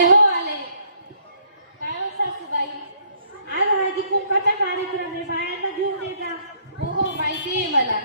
आले हो आले. काय हो सासूबाई? आज हळदी कुंकाचा कार्यक्रम आहे, बायांना घेऊन ये जा. हो हो माहिती आहे मला.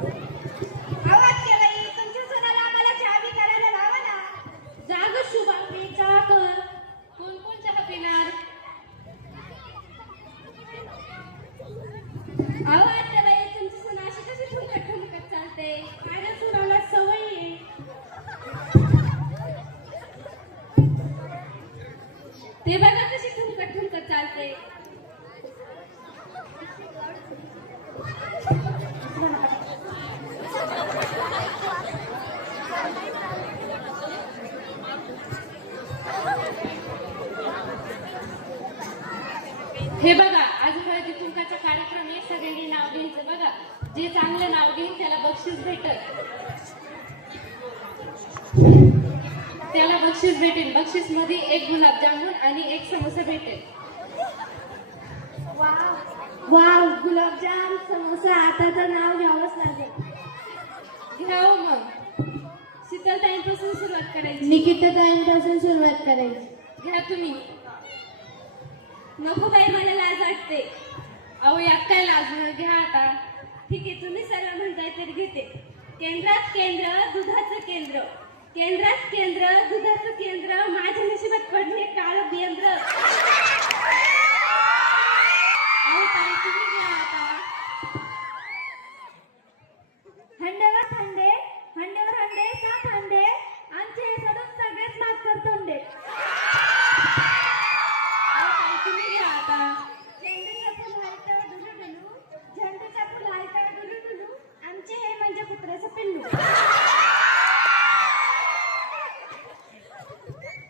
आवाज केलाय, तुमच्या सणाला आम्हाला चहा बी करायला लावा ना. जाग शुभांगी, चहा कर. कोण कोण चहा पिणार? आवाज केलाय, तुमची सून अशी कशी ठुमकत ठुमकत चालते? माझ्या सुनाला सवय आहे. ते बघा कशी ठुमकत ठुमकत चालते. हे बघा आज हळदी कुंकाचा कार्यक्रम आहे. सगळ्यांनी नाव घ्यायचं बघा. जे चांगलं नाव घेईल त्याला बक्षीस भेटेल. त्याला बक्षीस भेटेल. बक्षीस मध्ये एक गुलाबजामुन आणि एक समोसा भेटेल. वाव, गुलाबजाम, समोसा, आता तर नाव घ्यावंच लागेल. घ्या हो मग. शीतलताईंपासून सुरुवात करायची. निकिताताईंपासून सुरुवात करायची. घ्या तुम्ही. नको बाई, मला लाज वाटते. अहो यात काय लाजणं? घ्या आता. ठीक आहे, तुम्ही सगळं म्हणताय तरी घेते. केंद्रात केंद्र, दुधाचं केंद्र. केंद्रात केंद्र, दुधाचं केंद्र. माझ्या नशिबात पडले काळ बेंद्र. अहो ताई तुम्ही घ्या आता. हंडेवर हंडे, हंडेवर हंडे, सात हंडे. आमचे हे सोडून सगळेच मास्तर तोंडे. अहो ताई तुम्ही घ्या आता. झेंडूचं फुल हायतं डुलू डुलू, झेंडूचं फुल हायतं डुलू डुलू. आमचे हे म्हणजे कुत्र्याचं पिल्लू.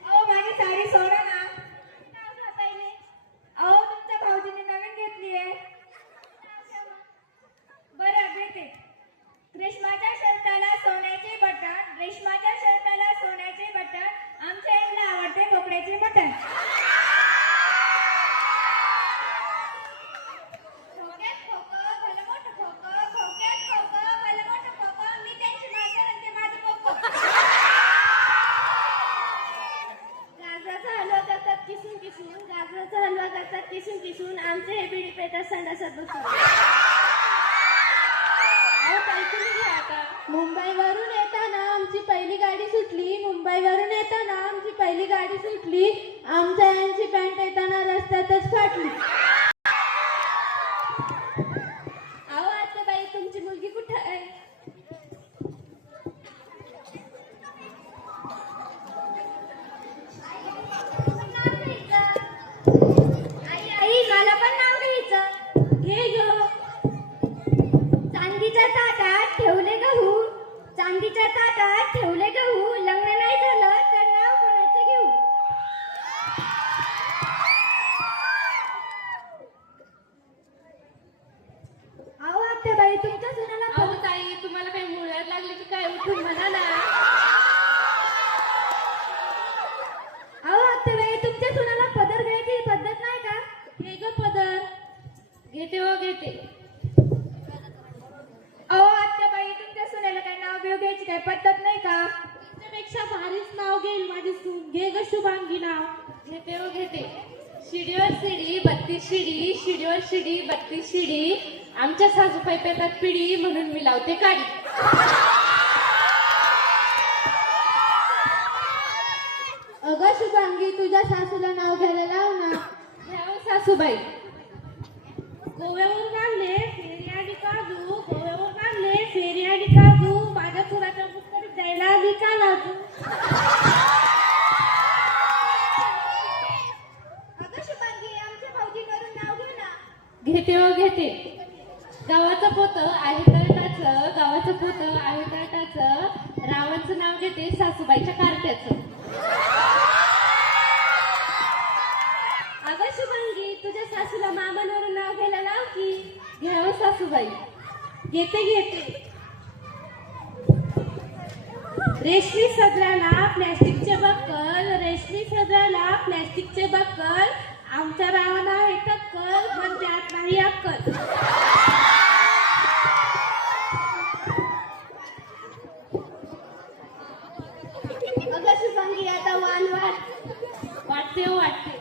अहो माझी साडी सोडा ना. नाव घ्या पहिले. अहो तुमच्या भाऊजीने नवीन घेतली आहे. बरं घेते. रेशमाच्या शर्टाला सोन्याचे बटन, रेशमाच्या शर्टाला सोन्याचे बटन. आमच्या यांना आवडते बोकड्याचे मटण. खोक्यात खोकं, भलं मोठं खोकं, खोक्यात खोकं, भलं मोठं खोकं. मी त्यांची मांजर आणि ते माझं बोकं. गाजराचा हलवा करतात किसून किसून, गाजराचा हलवा करतात किसून किसून. आमचे हे बिडी पेतात संडासात बसून. अहो ताई तुम्ही घ्या आता. मुंबईवरून येताना आमची पहिली गाडी सुटली. मुंबईवरून येताना आमची पहिली गाडी सुटली. आमच्या यांची पॅन्ट येताना रस्त्यातच फाटली. अहो आता बाई, तुमची मुलगी कुठं आहे? आई आई, मला पण नाव घ्यायचं. घे ग. चांदीच्या ताटात ठेवले गहू, चांदीच्या ताटात ठेवले गहू. लग्न नाही झालं तर नाव कोणाचं घेऊ? अहो आता बाई, तुमच्या सुनाला अहो ताई तुम्हाला काही मुळ्यात लागले की काय? उठून म्हणा ना. अहो आता बाई, तुमच्या सुनाला पदर घ्यायची पद्धत नाही का? हे ग पदर. घेते हो घेते. अहो आत्याबाई, तुमच्या सुनेला काय नाव बिव घ्यायची काय पद्धत नाही का? त्यापेक्षा भारीच नाव घेईल माझी सून. घे ग शुभांगी नाव. घेते हो घेते. शिडीवर शिडी 32 शिडी, शिडीवर शिडी 32 शिडी. आमच्या सासूबाई पेतात पिढी म्हणून मी लावते काडी. अगं शुभांगी, तुझ्या सासूला नाव घ्यायला लाव ना. घ्या हो सासूबाई. गोव्यावरून आणले फेरी आणि काजू, गोव्यावरून आणले फेरी आणि काजू. माझ्या सुनाच्या पुस्तकात जायला आली का लाजू? अगं शुभांगी, आमच्या भाऊजीवरून नाव घे ना. घेते हो घेते. गावाचं पोत आहे तळटाचं, गावाचं पोत आहे तळटाचं. रावांचं नाव घेते सासूबाईच्या कारट्याचं. अगं शुभांगी, तुझ्या सासूला मामांवरून नाव घ्यायला लाव की. घ्या हो सासूबाई. घेते रेशमी सदराला प्लॅस्टिकचे बक्कल, रेशमी सदराला प्लॅस्टिकचे बक्कल, आमच्या रावाला आहे टक्कल पण त्यात नाही अक्कल. अगं शुभांगी आता वाटते हो वाटते.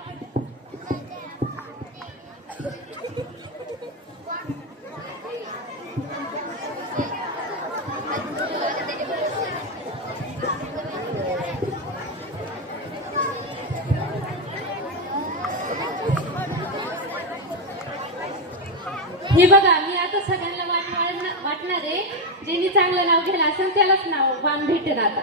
हे बघा मी आता सगळ्यांना वाटणार आहे. ज्यांनी चांगलं नाव घ्यायला असेल त्यालाच नाव वाण भेटेल आता.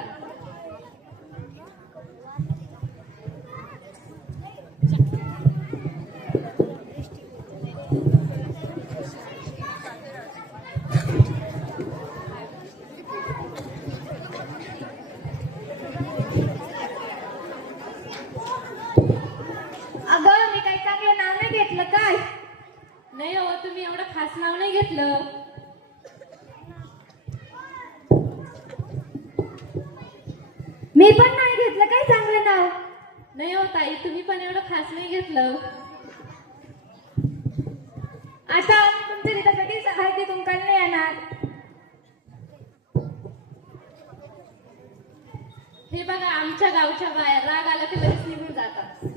अगं मी काही चांगलं नाव नाही घेतलं काय. नाही हो तुम्ही एवढं खास नाव नाही घेतलं. मी पण नाही घेतलं काय चांगलं नाव. नाही हो ताई तुम्ही पण एवढं खास नाही घेतलं. आता आम्ही तुमच्या तिथं सहाय्य तुमका नाही येणार. हे बघा आमच्या गावच्या बाया राग आला की लगेच निघून जातात.